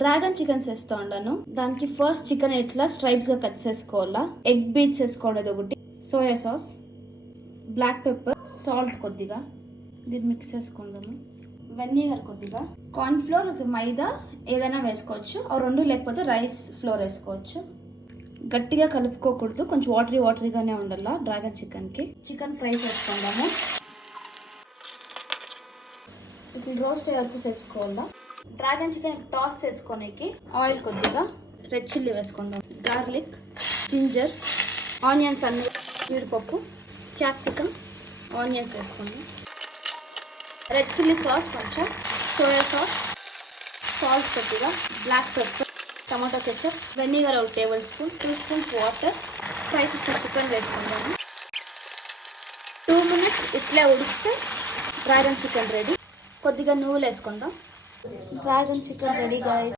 Dragon chicken చేస్తూ ఉన్నాను. దానికి ఫస్ట్ చికెన్ ఇట్లా స్ట్రైప్స్ గా కట్ చేసుకోవాలా. ఎగ్ బీట్స్ వేసుకోవడం ఒకటి, soya sauce, black pepper, salt కొద్దిగా, దీన్ని మిక్స్ చేసుకుందాము. వెనిగర్ కొద్దిగా, కార్న్ ఫ్లోర్, మైదా ఏదైనా వేసుకోవచ్చు, ఆ రెండు లేకపోతే రైస్ ఫ్లోర్ వేసుకోవచ్చు. గట్టిగా కలుపుకోకూడదు, కొంచెం వాటరీగానే ఉండాల. డ్రాగన్ చికెన్కి చికెన్ ఫ్రై చేసుకుందాము. ఇప్పుడు రోస్ట్ వరకు చేసుకోవాలా. డ్రాగన్ చికెన్ టాస్ చేసుకోనికి ఆయిల్ కొద్దిగా, రెడ్ చిల్లీ వేసుకుందాం, గార్లిక్, జింజర్, ఆనియన్స్ అన్ని, జీడిపప్పు, క్యాప్సికమ్, ఆనియన్స్ వేసుకుందాం, రెడ్ చిల్లీ సాస్ కొంచెం, సోయా సాస్, సాల్ట్ కొద్దిగా, black pepper, tomato ketchup, vinegar 1 tablespoon, 2 spoons water, fry చేసిన చికెన్ వేసుకుందాము. 2 మినిట్స్ ఇట్లా ఉడికితే డ్రాగన్ చికెన్ రెడీ. కొద్దిగా నువ్వులు వేసుకుందాం. Dragon chicken ready guys.